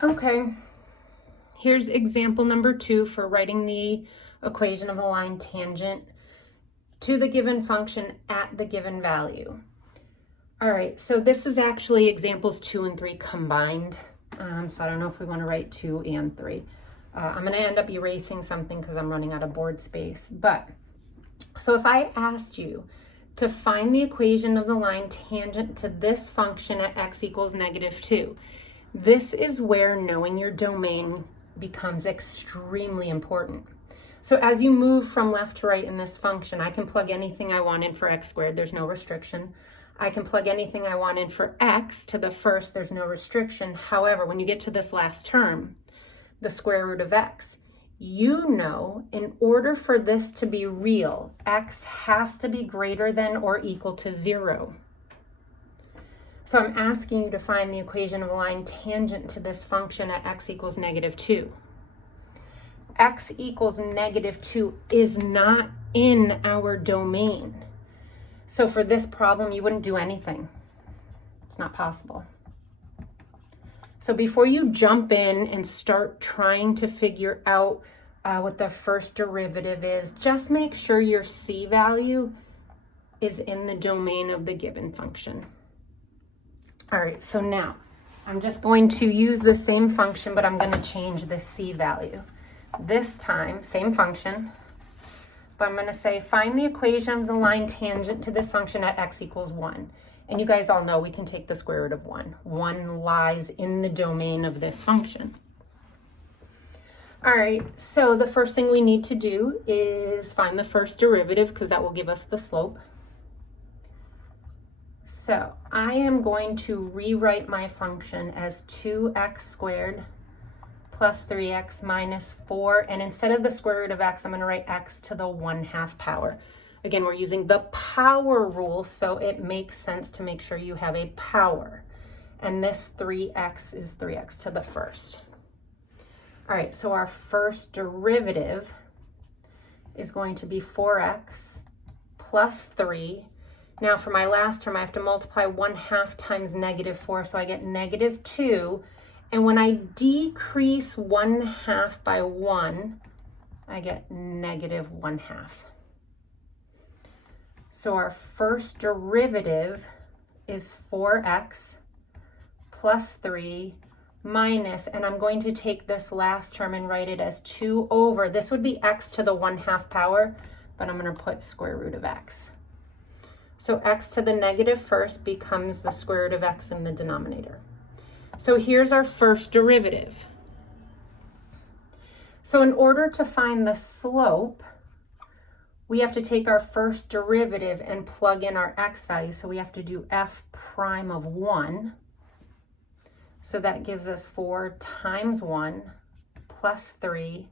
Okay, here's example number 2 for writing the equation of a line tangent to the given function at the given value. All right, so this is actually examples 2 and 3 combined. So I don't know if we want to write 2 and 3. I'm going to end up erasing something because I'm running out of board space. But, so if I asked you to find the equation of the line tangent to this function at x equals -2, this is where knowing your domain becomes extremely important. So as you move from left to right in this function, I can plug anything I want in for x squared, there's no restriction. I can plug anything I want in for x to the first, there's no restriction. However, when you get to this last term, the square root of x, you know in order for this to be real, x has to be greater than or equal to 0. So I'm asking you to find the equation of a line tangent to this function at x equals -2. X equals -2 is not in our domain. So for this problem, you wouldn't do anything. It's not possible. So before you jump in and start trying to figure out what the first derivative is, just make sure your c value is in the domain of the given function. All right, so now I'm just going to use the same function, but I'm going to change the c value. This time, same function, but I'm going to say find the equation of the line tangent to this function at x equals 1. And you guys all know we can take the square root of 1. 1 lies in the domain of this function. All right, so the first thing we need to do is find the first derivative because that will give us the slope. So I am going to rewrite my function as 2x squared plus 3x minus 4. And instead of the square root of x, I'm going to write x to the 1/2 power. Again, we're using the power rule, so it makes sense to make sure you have a power. And this 3x is 3x to the first. All right, so our first derivative is going to be 4x plus 3. Now for my last term, I have to multiply 1/2 times -4, so I get -2. And when I decrease 1/2 by 1, I get -1/2. So our first derivative is 4x plus 3 minus, and I'm going to take this last term and write it as 2 over. This would be x to the 1/2 power, but I'm going to put square root of x. So x to the negative first becomes the square root of x in the denominator. So here's our first derivative. So in order to find the slope, we have to take our first derivative and plug in our x value. So we have to do f prime of 1. So that gives us 4 times 1 plus 3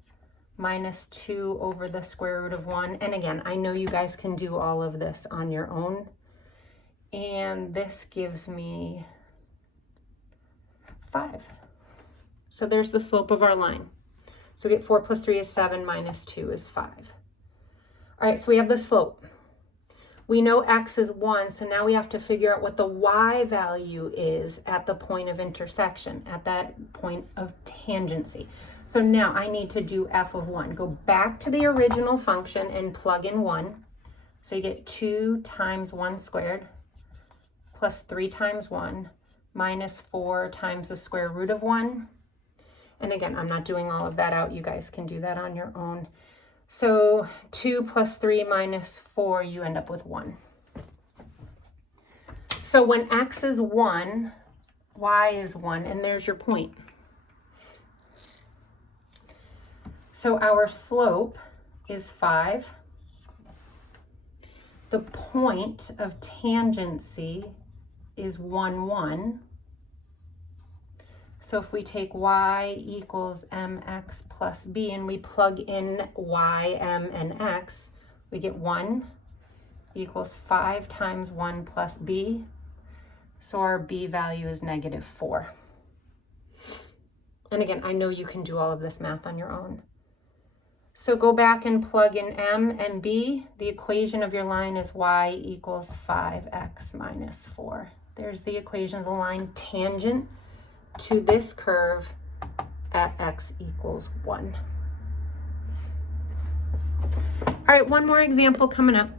minus 2 over the square root of 1. And again, I know you guys can do all of this on your own. And this gives me 5. So there's the slope of our line. So we get 4 plus 3 is 7 minus 2 is 5. All right, so we have the slope. We know x is 1, so now we have to figure out what the y value is at the point of intersection, at that point of tangency. So now I need to do f of 1. Go back to the original function and plug in 1. So you get 2 times 1 squared plus 3 times 1 minus 4 times the square root of 1. And again, I'm not doing all of that out. You guys can do that on your own. So 2 plus 3 minus 4, you end up with 1. So when x is 1, y is 1, and there's your point. So our slope is 5. The point of tangency is 1, 1. So if we take y equals mx plus b and we plug in y, m, and x, we get 1 equals 5 times 1 plus b. So our b value is -4. And again, I know you can do all of this math on your own. So go back and plug in m and b. The equation of your line is y equals 5x minus 4. There's the equation of the line tangent to this curve at x equals 1. All right, one more example coming up.